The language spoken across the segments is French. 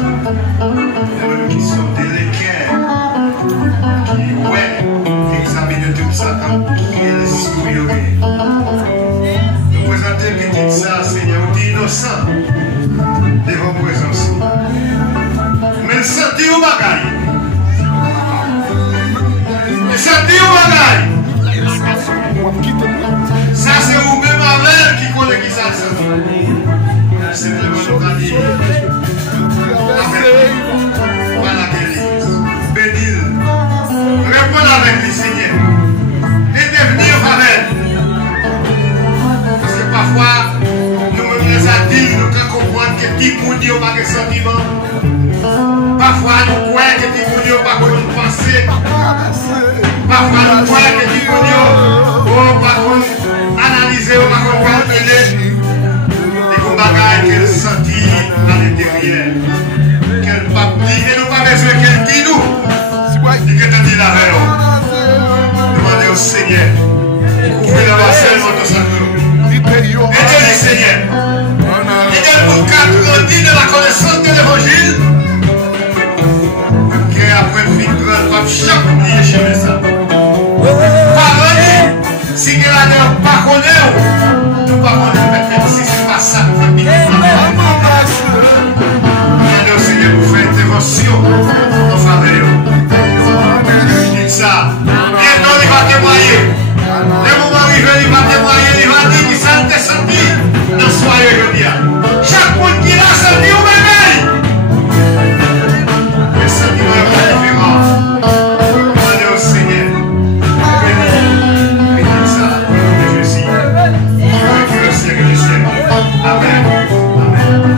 Nous qui sommes déléqués, qui, ouais, examinent tout ça comme qui est l'esprit. Nous présentons petit ça, Seigneur, dit innocent de vos présences. Mais sentez au bagaille. Sentez au bagaille. Ça, c'est vous-même avec qui connaît qui ça. C'est le monde qui voilà l'église. Bénis-le. Répondre avec les Seigneur. Et devenir avec. Parce que parfois, nous les adultes, nous comprenons que petit monde n'a pas de sentiments. Parfois, nous croyons que petit monde n'a pas de pensée. Parfois, nous croyons que petit monde n'a pas de analyser, n'a pas de calculer. Et qu'on bagaille qu'elle sentit à l'intérieur. Qu'elle pas dit, et nous pas besoin qu'elle dit nous. Et que tu dis la raison. Demandez au Seigneur. Ouvrez la vaisselle de sa cœur. Aidez-le, Seigneur. Aidez-le pour grandir de la connaissance de l'évangile. Qu'après le film, il va chaque oublier chez ça. Parlez, si elle n'a pas connu, nous pas connaître, si ce n'est pas ça. Demandez au Seigneur pour faire intervention en faveur. Dites ça. Bientôt, il va témoigner. Le moment arrivé, il va témoigner, il va dire qu'il s'est senti dans le soirée aujourd'hui. Chaque monde qui l'a senti au réveil. Le sentiment est pas différent. Demandez au Seigneur. Bénis ça, de Jésus. Que le Seigneur du ciel. Amen. Amen.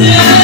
Yeah.